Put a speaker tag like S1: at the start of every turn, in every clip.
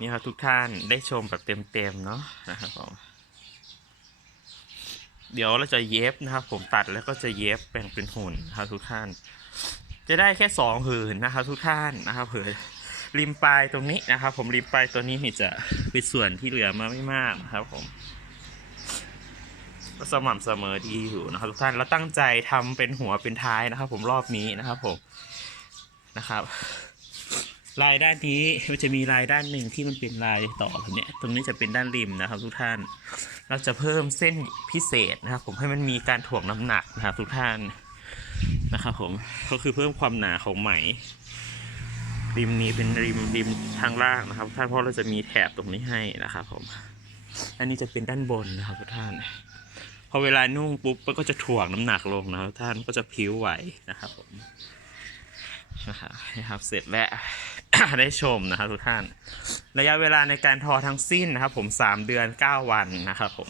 S1: นี่ครับทุกท่านได้ชมแบบเต็มๆเนาะนะครับผมเดี๋ยวเราจะเย็บนะครับ ผมตัดแล้วก็จะเย็บแบ่งเป็นหุ่นนะครับทุกท่าน จะได้แค่สองผืนนะครับ ทุกท่านนะครับเผื่อริมปลายตรงนี้นะครับ ผมริมปลายตัวนี้นี่จะเป็นส่วนที่เหลือมาไม่มากนะครับ ผมก็สม่ำเสมอดีอยู่นะครับ ทุกท่านแล้วตั้งใจทำเป็นหัวเป็นท้ายนะครับ ผมรอบนี้นะครับ ผมนะครับ ลายด้านนี้มันจะมีลายด้านหนึ่งที่มันเป็นลายต่อแบบนี้ตรงนี้จะเป็นด้านริมนะครับ ทุกท่าน เราจะเพิ่มเส้นพิเศษนะครับ ผมให้มันมีการถ่วงน้ำหนักนะครับ ทุกท่านนะครับผมก็คือเพิ่มความหนาของไหม ริมนี้เป็นริมริมทางล่างนะครับท่านเพราะเราจะมีแถบตรงนี้ให้นะครับผม อันนี้จะเป็นด้านบนนะครับทุกท่าน พอเวลานุ่งปุ๊บมันก็จะถ่วงน้ำหนักลงนะครับท่านก็จะพิ้วไหวนะครับผมนะครับเสร็จแล้ว ได้ชมนะครับทุกท่าน ระยะเวลาในการทอทั้งสิ้นนะครับ ผมสามเดือนเก้าวันนะครับผม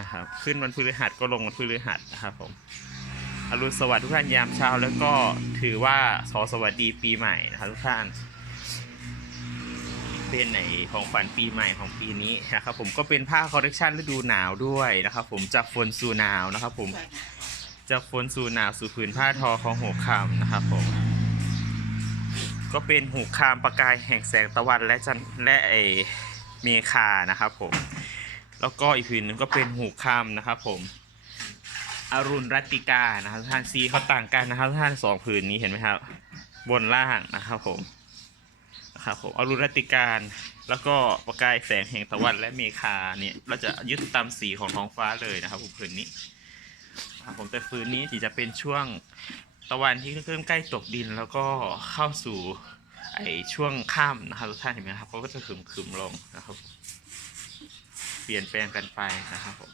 S1: นะครับขึ้นวันพฤหัสก็ลงวันพฤหัสนะครับผมอรุณสวัสดิ์ทุกท่านยามเช้าแล้วก็ถือว่าขอสวัสดีปีใหม่นะครับทุกท่าน เป็นในของขวัญปีใหม่ของปีนี้นะครับผมก็เป็นผ้าคอลเลคชันฤดูหนาวด้วยนะครับผมจากฝนสู่หนาวนะครับผมจากฝนสู่หนาวสู่ผืนผ้าทอของหัวคำนะครับผม ก็เป็นหูคามประกายแห่งแสงตะวันและจันและไอเมคานะครับผม แล้วก็อีกผืนหนึงก็เป็นหูคามนะครับผมอรุณรัติกานะครับท่านซีเขาต่างกันนะครับท่านสองผืนนี้เห็นไหมครับ บนล่างนะครับผมนะครับผมอรุณรัติการ แล้วก็ประกายแสงแห่งตะวันและเมคาเนี่ยเราจะยึดตามสีของท้องฟ้าเลยนะครับผมผืนนี้ครับผมแต่ผืนนี้ที่จะเป็นช่วง ตะวันที่เริ่มใกล้ตกดินแล้วก็เข้าสู่ไอช่วงค่ำนะครับทุกท่านเห็นไหมครับเขาก็จะขึมๆลงนะครับ เปลี่ยนแปลงกันไปนะครับผม